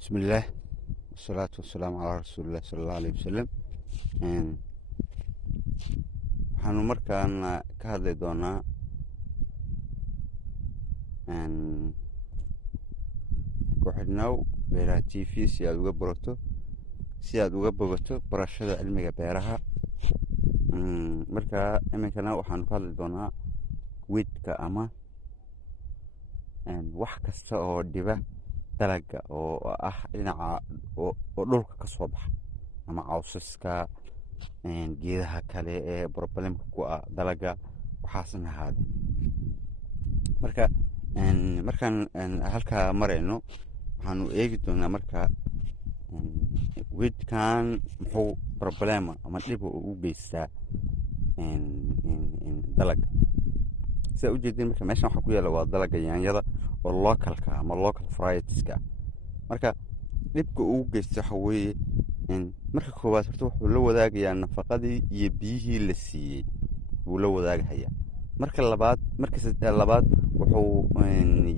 بسم الله والصلاة والسلام على رسول الله صلى الله عليه وسلم. waxaanu markaan ka hadli doonaa ku xidhnow beeraha t v si aad uga bogato barashada cilmiga beeraha. markaa iminkana waxaanu ka hadli doonaa weedka ama wax kasta oo dhiba dalaga oo ah dhinaca oo dhulka ka soo baxa ama cawsaska geedaha kale ee problemka ku ah dalaga waxaasna ahaade. markaan halkaa marayno waxaanu eegi doonaa markaa weedkan muxuu problema ama dhiba u geystaa dalaga. sidaa ujeedin marka meeshan waxaa ku yaalla waa dalaga yaanyada oo localka ama local varieties-ka. marka dhibka ugu geysta waxa weeye marka koowaad horta wuxuu la wadaagayaa nafaqadii iyo biyihii la siiyey wuu la wadaagahayaa. marka labaad wuxuu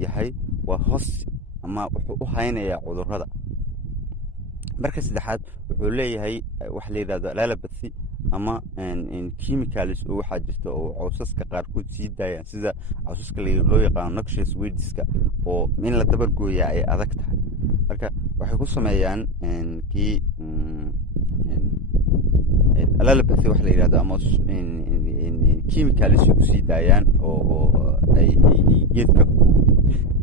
yahay waa hoos ama wuxuu u haynayaa cudurrada. marka saddexaad wuxuu leeyahay waxa la yidhahdo alalabathi ama chemicals oo waxaa jirta oo cawsaska qaarkood sii daayaan sida cawsaska loo yaqaano noxious weedska oo in la dabargooyaa ay adag tahay. marka waxay ku sameeyaan kii alalabathi waxa la yidhahdo ama chemicals ku sii daayaan oo ay geedka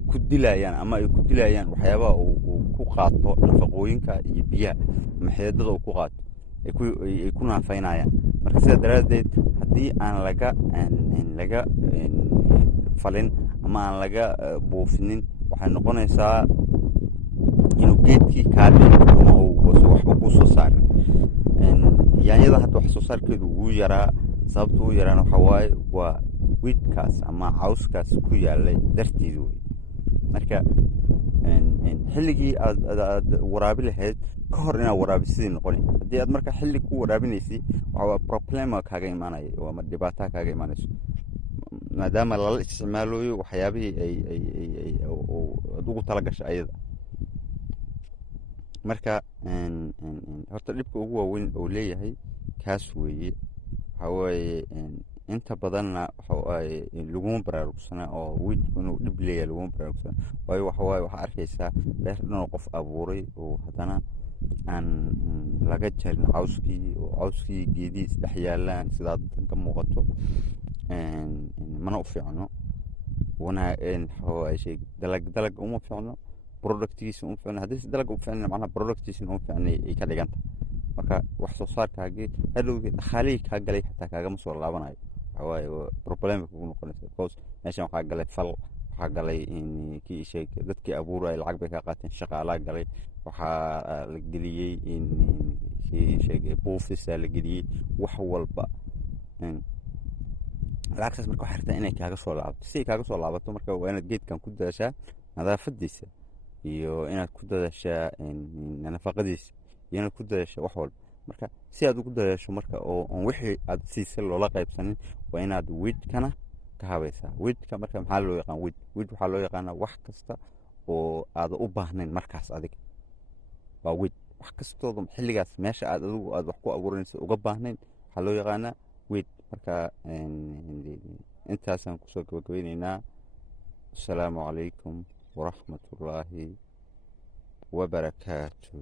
ku dilayaan ama ay ku dilayaan waxyaabaha uu ku qaato nafaqooyinka iyo biyaha ama xididada uu ku qaato ay ku naafaynayaan. marka sidaa daraaddeed haddii aan laga falin ama aan laga buufinin waxay noqonaysaa inuu geedkii kaa dhinto ama uusan waxba kuu soo saarin. yaanyada hadda wax soo saarkeedu wuu yaraa. sababta uu yaraana waxaa waaye waa weedkaas ama cawskaas ku yaallay darteed wey. marka xilligii aad waraabi lahayd ka hor inaad waraabisidii noqoni. haddii aad marka xilli ku waraabinaysay waxaa problema kaaga imaanaya ama dhibaataa kaaga imaanayso maadaama lala isticmaalayo waxyaabihii aad ugu tala gashay ayada. marka horta dhibka ugu waaweyn oo leeyahay kaas weeye. waxaa waaye inta badanna laguma baraarugsana oo weedku inuu dhib leeyahay laguma baraarugsana. waayo waxawaaye waxaa arkaysaa beer dhanoo qof abuuray oo haddana aan laga jarin cawskii oo cawskii geedihii isdhex yaalaan sidaa dadkan ka muuqato mana u fiicno. dalag uma fiicno, productgiisa uma fiicno. haddii dalag u fiicna macnaha productgiisana uma fiicnay ay ka dhiganta. marka wax soo saarkaagii hadhowgii dhaqaalihii kaa galay xataa kaagama soo laabanayo. waxawaaye problema kugu noqonaysa because meeshan waxaa galay fal, waxaa galay dadkii abuuraya lacag bay ka qaateen, shaqaalaa galay, waxaa la geliyey buufisaa la geliyey wax walba. lacagtaas marka waxay rabtaa inay kaaga soo laabato. si ay kaaga soo laabato marka waa inaad geedkan ku dadaashaa nadaafadiisa iyo inaad ku dadaashaa nafaqadiisa iyo inaad ku dadaashaa wax walba. marka si aad ugu dadaasho marka oo wixii aad siisay loola qaybsanin waa inaad weedkana ka habaysaa. weedka marka maxaa loo yaqaan weed waxaa loo yaqaanaa wax kasta oo aada u baahnayn markaas adiga waa weed. wax kastooda xilligaas meesha aad adigu aad wax ku abuuranaysa uga baahnayn waxaa loo yaqaanaa weed. marka intaasaan kusoo gabagabeyneynaa. asalaamu calaykum waraxmatullaahi wabarakaatu.